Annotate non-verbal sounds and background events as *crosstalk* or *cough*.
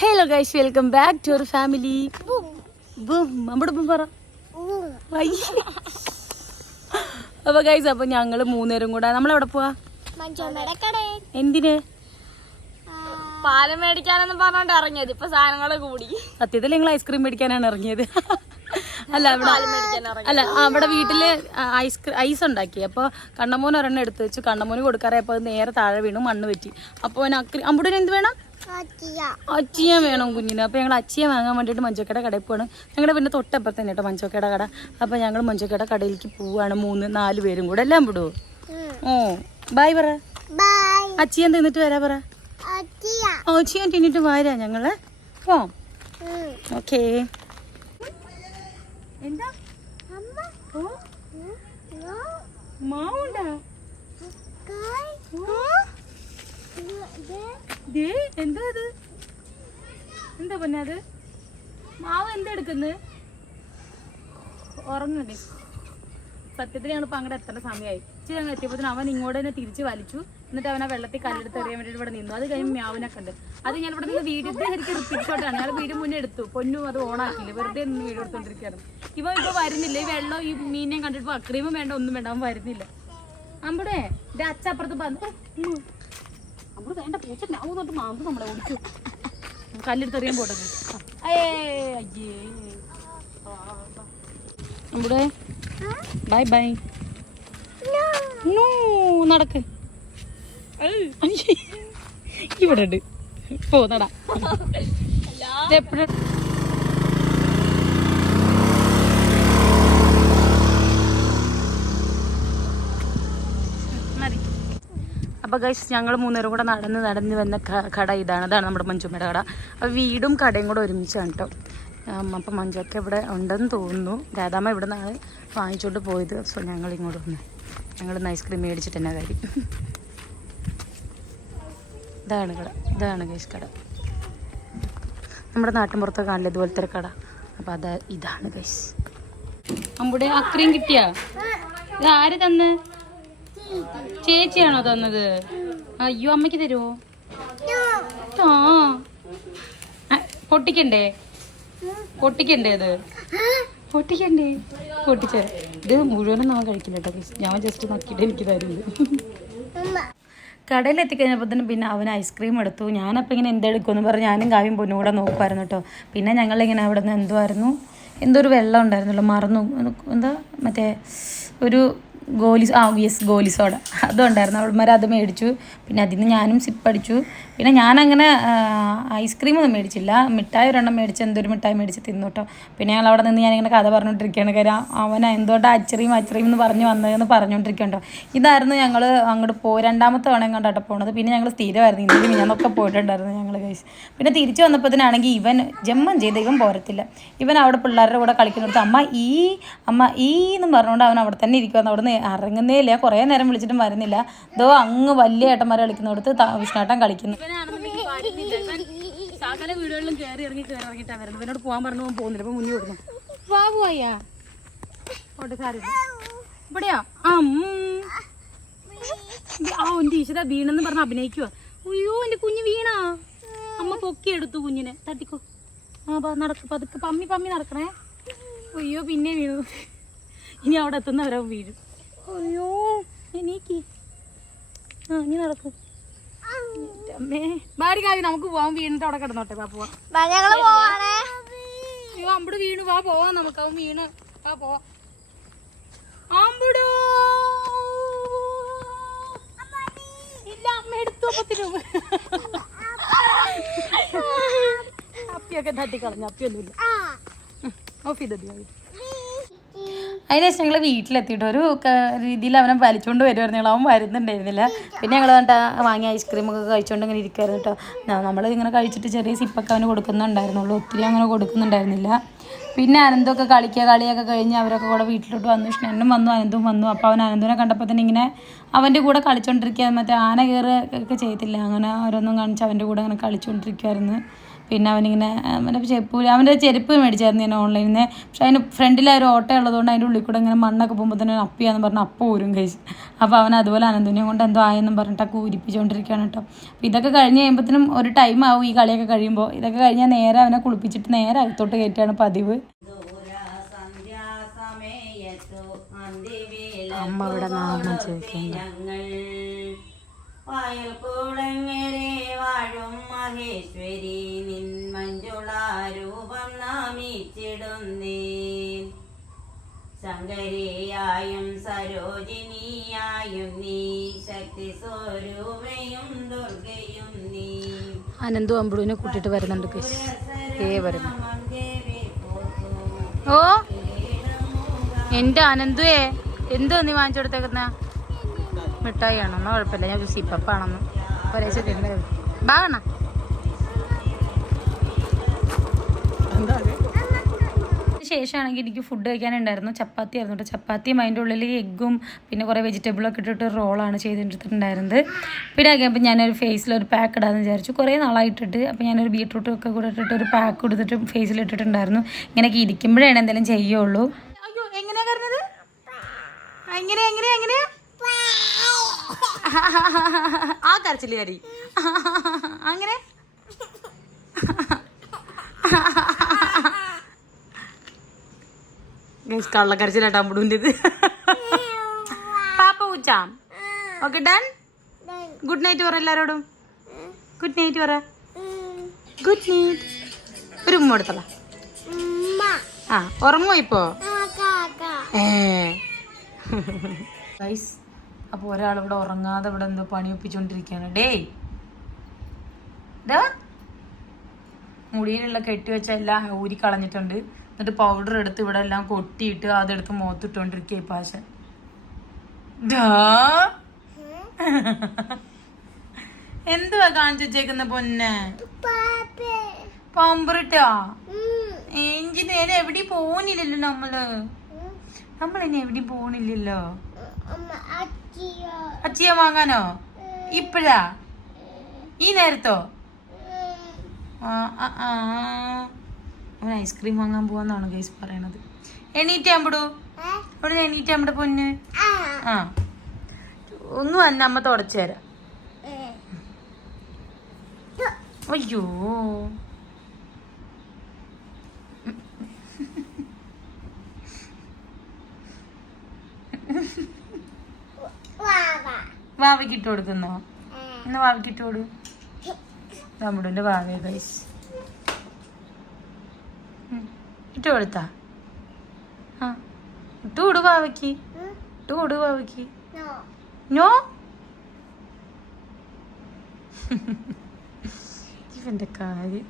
Hello guys welcome back to our family നമ്മുടെ ഒപ്പം പറ. അപ്പൊ ഗൈസ് അപ്പൊ ഞങ്ങൾ മൂന്നേരും കൂടെ നമ്മളെവിടെ പോവാ? എന്തിന്? പാലം മേടിക്കാനെന്ന് പറഞ്ഞോണ്ട് ഇറങ്ങിയത്. ഇപ്പൊ സാധനങ്ങൾ കൂടി. സത്യത്തിൽ നിങ്ങൾ ഐസ്ക്രീം മേടിക്കാനാണ് ഇറങ്ങിയത്. അല്ല അവിടെ അല്ല അവിടെ വീട്ടിൽ ഐസ്ക്രീം ഐസ് ഉണ്ടാക്കി. അപ്പോൾ കണ്ണമോൻ ഒരെണ്ണം എടുത്ത് വെച്ചു. കണ്ണമോന് കൊടുക്കാറായപ്പോൾ അപ്പൊ നേരെ താഴെ വീണു മണ്ണ് പറ്റി അപ്പോൾ അമ്പുടന് എന്ത് വേണം? അച്ചിയ. വേണം കുഞ്ഞിന്. അപ്പോൾ ഞങ്ങൾ അച്ചിയ വാങ്ങാൻ വേണ്ടിയിട്ട് മഞ്ചക്കട കടയിൽ പോവാണ്. ഞങ്ങളുടെ പിന്നെ തൊട്ടപ്പുറത്ത് തന്നെ കേട്ടോ മഞ്ചക്കട കട. അപ്പോൾ ഞങ്ങൾ മഞ്ചക്കട കടയിലേക്ക് പോവാണ്. മൂന്ന് നാല് പേരും കൂടെ. എല്ലാം വിടുവോ ഓ ബായ് പറ. അച്ചിയൻ തിന്നിട്ട് വരാ പറ. അച്ചിയൻ തിന്നിട്ട് വരാ ഞങ്ങൾ. പോ ഓക്കേ എന്താ? ഓ? മാവുണ്ടാ? എന്താ അത്? എന്താ പൊന്നെ അത്? മാവ് എന്താ എടുക്കുന്നത് ഉറങ്ങണ്ടേ സത്യത്തിൽ ഞങ്ങൾ ഇപ്പൊ അങ്ങോട്ട് എത്ര സമയമായി ഇച്ചിരി എത്തിയപ്പോൾ അവൻ ഇങ്ങോട്ട് തന്നെ തിരിച്ച് വലിച്ചു. എന്നിട്ട് അവനെ വെള്ളത്തിൽ കല്ലെടുത്ത് എറിയാൻ വേണ്ടിയിട്ട് ഇവിടെ നിന്നു. അത് കഴിഞ്ഞ് മ്യാവിനൊക്കെ ഉണ്ട്. അത് ഞാൻ ഇവിടെ നിന്ന് വീഡിയോ ശരിക്കും റിപ്പീറ്റ് ഷോട്ടാണ് ഞങ്ങൾ വീഡിയോ മുന്നേ എടുത്തു. പൊന്നു അത് ഓണാക്കിയില്ല. വെറുതെ നിന്ന് വീഡിയോ എടുത്തോണ്ടിരിക്കുകയാണ് ഇവ ഇപ്പൊ വരുന്നില്ല. ഈ വെള്ളം ഈ മീനെ കണ്ടിട്ട് അക്രീമും വേണ്ട ഒന്നും വേണ്ട അവൻ വരുന്നില്ല. അമ്പടെ എന്റെ അച്ചപ്പുറത്ത് വന്ന്. അവിടെ വേണ്ട പൂച്ച ഞാൻ നമ്മളെ ഓടിച്ചു. കല്ലെടുത്തെറിയാൻ പോട്ടെ അയ്യേ അയ്യേ. നമ്മുടെ ബൈ ബൈ. നടക്ക്. ഇവിടെ ഉണ്ട് പോ നടാ. എപ്പോഴും അപ്പോൾ ഗൈസ് ഞങ്ങൾ മൂന്നേരും കൂടെ നടന്ന് നടന്ന് വന്ന കട ഇതാണ്. അതാണ് നമ്മുടെ മഞ്ചുമ്മയുടെ കട. അപ്പോൾ വീടും കടയും കൂടെ ഒരുമിച്ചാണ് കേട്ടോ അപ്പം മഞ്ചൊക്കെ ഇവിടെ ഉണ്ടെന്ന് തോന്നുന്നു. രാധാമ്മ ഇവിടെ നിന്നാണ് വാങ്ങിച്ചുകൊണ്ട് പോയത്. സോ ഞങ്ങൾ ഇങ്ങോട്ട് വന്നു. ഞങ്ങൾ ഇന്ന് ഐസ്ക്രീം മേടിച്ചിട്ട് തന്നെ കാര്യം ഇതാണ് കട. ഇതാണ് ഗൈസ് കട. നമ്മുടെ നാട്ടിൻപുറത്ത് കാണില്ല ഇതുപോലത്തെ കട. അപ്പം അത് ഇതാണ് ഗൈസ് നമ്മുടെ അക്രീം കിട്ടിയാ? ഇത് ആര് തന്ന്? ചേച്ചിയാണോ തന്നത്? അയ്യോ അമ്മയ്ക്ക് തരുമോ ആ പൊട്ടിക്കണ്ടേ? പൊട്ടിക്കണ്ടേ അത് പൊട്ടിക്കണ്ടേ? പൊട്ടിച്ചേ. ഇത് മുഴുവനും നമ്മൾ കഴിക്കില്ല കേട്ടോ ഞാൻ ജസ്റ്റ് നോക്കിയിട്ട് എനിക്ക് തരുന്നത് കടയിൽ എത്തിക്കഴിഞ്ഞപ്പോൾ തന്നെ പിന്നെ അവൻ ഐസ്ക്രീം എടുത്തു. ഞാനപ്പോൾ ഇങ്ങനെ എന്തെടുക്കുമെന്ന് പറഞ്ഞ് ഞാനും കാവ്യം പൊന്നും കൂടെ നോക്കുമായിരുന്നു കേട്ടോ. പിന്നെ ഞങ്ങളിങ്ങനെ അവിടെ നിന്ന് എന്തുമായിരുന്നു എന്തോ ഒരു വെള്ളം ഉണ്ടായിരുന്നല്ലോ മറന്നു. എന്താ മറ്റേ ഒരു ഗോലി ആ യെസ് ഗോലി സോഡ. അതുണ്ടായിരുന്നു. അവിടെ അത് മേടിച്ചു. പിന്നെ അതിൽ നിന്ന് ഞാനും സിപ്പ് അടിച്ചു. പിന്നെ ഞാനങ്ങനെ ഐസ്ക്രീം ഒന്നും മേടിച്ചില്ല. മിഠായി ഒരെണ്ണം മേടിച്ച് എന്തൊരു മിഠായി മേടിച്ച് തിന്നു പിന്നെ ഞങ്ങൾ അവിടെ നിന്ന് ഞാനിങ്ങനെ കഥ പറഞ്ഞുകൊണ്ടിരിക്കുകയാണ് കാര്യം അവൻ എന്തുകൊണ്ട് അച്ചറിയും അച്ചറിയും എന്ന് പറഞ്ഞ് വന്നതെന്ന് പറഞ്ഞുകൊണ്ടിരിക്കുകയുണ്ടോ ഇതായിരുന്നു ഞങ്ങൾ അങ്ങോട്ട് പോ രണ്ടാമത്തെ തവണ കണ്ടാട്ടോ പോണത്. പിന്നെ ഞങ്ങൾ സ്ഥിരമായിരുന്നു. ഇന്നലെ മിഞ്ഞാന്നൊക്കെ പോയിട്ടുണ്ടായിരുന്നു ഞങ്ങൾ കഴിച്ച് പിന്നെ തിരിച്ചു വന്നപ്പോഴത്തേനാണെങ്കിൽ ഇവൻ ജമ്മം ചെയ്ത് ഇവൻ പോരത്തില്ല. ഇവൻ അവിടെ പിള്ളേരുടെ കൂടെ കളിക്കുന്നിടത്ത് അമ്മ ഈ അമ്മ ഈ എന്നും പറഞ്ഞുകൊണ്ട് അവൻ അവിടെ തന്നെ ഇരിക്കുമെന്ന് അവിടെ നിന്ന് ഇറങ്ങുന്നേ ഇല്ല കുറേ നേരം വിളിച്ചിട്ടും വരുന്നില്ല. ഇതോ അങ്ങ് വലിയ ഏട്ടന്മാരെ കളിക്കുന്നിടത്ത് വിഷ്ണേട്ടൻ കളിക്കുന്നു. സകല വീടുകളിലും കയറി ഇറങ്ങി കയറി ഇറങ്ങിയിട്ടാണ് വരുന്നത്. ഇവനോട് പോകാൻ പറഞ്ഞു പോകുന്നില്ല. മുന്നിൽ ഓട്ടെ ഇവിടെയാ? ആ എന്റെ ഈശ്വര വീണെന്ന് പറഞ്ഞ് അഭിനയിക്കുക അയ്യോ എന്റെ കുഞ്ഞ് വീണാ. അമ്മ പൊക്കി എടുത്തു കുഞ്ഞിനെ. തട്ടിക്കോ. ആ നടക്കു നടക്ക്. പതുക്കെ പമ്മി പമ്മി നടക്കണേ. അയ്യോ പിന്നെ വീണു. ഇനി അവിടെ എത്തുന്നവരാ വീഴും. അയ്യോ എനിക്ക് ആ ഇനി നടക്ക്. ബാരി കാവ്യ നമുക്ക് പോവാൻ വീണിട്ട് അവിടെ കിടന്നോട്ടെ. വാ പോവാം. ഞങ്ങൾ പോവാണേ. അയ്യോ അമ്പട് വീണു. വാ പോവാം നമുക്ക്. അവൻ വീണ്. വാ പോവാ. അമ്പടോ ഇല്ല അമ്മ എടുത്തു അപ്പത്തിനും. അപ്പിയൊക്കെ തട്ടിക്കളഞ്ഞു. അപ്പിയൊന്നുമില്ല. ഓഫ് ചെയ്തത് അതിനുശേഷം ഞങ്ങൾ വീട്ടിലെത്തിയിട്ട് ഒരു രീതിയിൽ അവനെ വലിച്ചുകൊണ്ട് വരുമായിരുന്നു അവൻ വരുന്നുണ്ടായിരുന്നില്ല. പിന്നെ ഞങ്ങൾ കണ്ടാ വാങ്ങിയ ഐസ്ക്രീം ഒക്കെ കഴിച്ചുകൊണ്ട് ഇങ്ങനെ ഇരിക്കുമായിരുന്നു കേട്ടോ. നമ്മൾ ഇങ്ങനെ കഴിച്ചിട്ട് ചെറിയ സിപ്പൊക്കെ അവന് കൊടുക്കുന്നുണ്ടായിരുന്നുള്ളൂ. ഒത്തിരി അങ്ങനെ കൊടുക്കുന്നുണ്ടായിരുന്നില്ല. പിന്നെ അനന്തൊക്കെ കളിക്കുക കളിയൊക്കെ കഴിഞ്ഞ് അവരൊക്കെ കൂടെ വീട്ടിലോട്ട് വന്നു. ഷ്ണനും വന്നു അനന്തും വന്നു. അപ്പോൾ അവൻ അനന്തുവിനെ കണ്ടപ്പോൾ തന്നെ ഇങ്ങനെ അവന്റെ കൂടെ കളിച്ചുകൊണ്ടിരിക്കുക മറ്റേ ആന കയറുക ഒക്കെ ചെയ്തില്ല. അങ്ങനെ അവരൊന്നും കാണിച്ച് അവന്റെ കൂടെ അങ്ങനെ കളിച്ചുകൊണ്ടിരിക്കുമായിരുന്നു പിന്നെ അവനിങ്ങനെ മറ്റേ ചെരുപ്പ് അവന്റെ ചെരുപ്പ് മേടിച്ചായിരുന്നു ഞാൻ ഓൺലൈനിൽ നിന്ന് പക്ഷെ അതിന് ഫ്രണ്ടിൽ ഒരു ഓട്ട ഉള്ളതുകൊണ്ട് അതിന്റെ ഉള്ളിൽ കൂടെ ഇങ്ങനെ മണ്ണൊക്കെ പോകുമ്പോൾ തന്നെ അപ്പിയാന്ന് പറഞ്ഞ് അപ്പം ഊരും കഴിച്ചു. അപ്പോൾ അവൻ അതുപോലെ അനന്തുവിനെ കൊണ്ട് എന്തോ ആയെന്നും പറഞ്ഞിട്ടൊക്കെ ഊരിപ്പിച്ചുകൊണ്ടിരിക്കുകയാണ് കേട്ടോ. അപ്പോൾ ഇതൊക്കെ കഴിഞ്ഞ് കഴിയുമ്പോഴത്തേനും ഒരു ടൈം ആവും ഈ കളിയൊക്കെ കഴിയുമ്പോൾ ഇതൊക്കെ കഴിഞ്ഞാൽ നേരെ അവനെ കുളിപ്പിച്ചിട്ട് നേരെ അകത്തോട്ട് കയറ്റിയാണ് പതിവ്. അമ്മ ഇവിടെ നാമം ചോദിക്കുന്നു വയൽക്കൂടങ്ങരെ വാഴും മഹേശ്വരി നിൻ മഞ്ജുളാരൂപം നാമിച്ചിടുന്നേ ശങ്കരിയായും സരോജിനിയായും നീ ശക്തി സ്വരൂപയും ദുർഗയും നീ. അനന്തു അമ്പുവിനെ കൂട്ടിട്ട് വരുന്നുണ്ട്. വരുന്നു. ഓ എന്റെ അനന്തുവേ എന്തോ നീ വാങ്ങിച്ചു കൊടുത്തേക്കുന്ന? മിഠായി ആണെന്നോ? കുഴപ്പമില്ല ഞാൻ സിപ്പപ്പാണെന്ന് ഒരേശ ബാണ ശേഷമാണെങ്കിൽ എനിക്ക് ഫുഡ് കഴിക്കാനുണ്ടായിരുന്നു. ചപ്പാത്തി ആയിരുന്നു കേട്ടോ. ചപ്പാത്തിയും അതിന്റെ ഉള്ളിൽ എഗ്ഗും പിന്നെ കുറേ വെജിറ്റബിളൊക്കെ ഇട്ടിട്ട് റോളാണ് ചെയ്തിട്ടുണ്ടായിരുന്നത് പിന്നെ കഴിയുമ്പോൾ ഞാനൊരു ഫേസിൽ ഒരു പാക്ക് ഇടാമെന്ന് വിചാരിച്ചു. കുറേ നാളായിട്ടിട്ട് അപ്പോൾ ഞാനൊരു ബീട്രൂട്ടും ഒക്കെ കൂടെ ഇട്ടിട്ട് ഒരു പാക്ക് കൊടുത്തിട്ട് ഫേസിൽ ഇട്ടിട്ടുണ്ടായിരുന്നു. ഇങ്ങനെയൊക്കെ ഇരിക്കുമ്പോഴാണ് എന്തെങ്കിലും ചെയ്യുള്ളൂ. അയ്യോ എങ്ങനെയാ കരുന്നത് എങ്ങനെ എങ്ങനെ എങ്ങനെയാ? ആ കരച്ചിൽ കരി അങ്ങനെ? ഗൈസ് കള്ളക്കരച്ചിലാട്ടാ ഇത് പാപ്പ പൂച്ച. Okay done? ഗുഡ് നൈറ്റ് പറ എല്ലാരോടും. ഗുഡ് നൈറ്റ് പറ. Good night. ഒരു ഉമ്മ എടുത്തള. ആ ഉറങ്ങോ ഇപ്പോ? ഏ. ഗൈസ് അപ്പോൾ ഒരാൾ ഇവിടെ ഉറങ്ങാതെ ഇവിടെ എന്തോ പണി ഒപ്പിച്ചോണ്ടിരിക്കുകയാണ്. ഡേയ്. ഡാ മുടിയിലുള്ള കെട്ടിവെച്ച എല്ലാം ഊരി കളഞ്ഞിട്ടുണ്ട്. എന്നിട്ട് പൗഡർ എടുത്ത് ഇവിടെ എല്ലാം കൊട്ടിയിട്ട് അതെടുത്ത് മുഖത്തിട്ടോണ്ടിരിക്കുക ഈ പാശ ഡാ. എന്തുവാ കാണിച്ചു വെച്ചേക്കുന്ന പൊന്നെ? പമ്പറിട്ടാ? എഞ്ചിന് എവിടെ പോണില്ലല്ലോ നമ്മൾ. നമ്മൾ ഇനി എവിടെയും പോണില്ലല്ലോ അച്ചിയ വാങ്ങാനോ? ഇപ്പഴാ? ഈ നേരത്തോ? ആ ആ, ആ. അവൻ ഐസ്ക്രീം വാങ്ങാൻ പോവാന്നാണ് ഗൈസ് പറയണത്. എണീറ്റാമ്പടൂ അവിടെ എണീറ്റാമ്പടെ പൊന്ന്? ആ. ഒന്നും അല്ല അമ്മ തുടച്ചു തരാം. അയ്യോ. വാവയ്ക്ക് ഇട്ട് കൊടുക്കുന്നോ? ഇന്ന് വാവയ്ക്ക് ഇട്ട് കൊടു. നമ്മുടെ വാവ ഗൈസ് ഇട്ട് കൊടുത്താ? ആ. ഇട്ട് കൊടു വാവയ്ക്ക്. ഇട്ട് കൊടു വാവയ്ക്ക്. നോ? *laughs* ഇവന്റെ കാര്യം.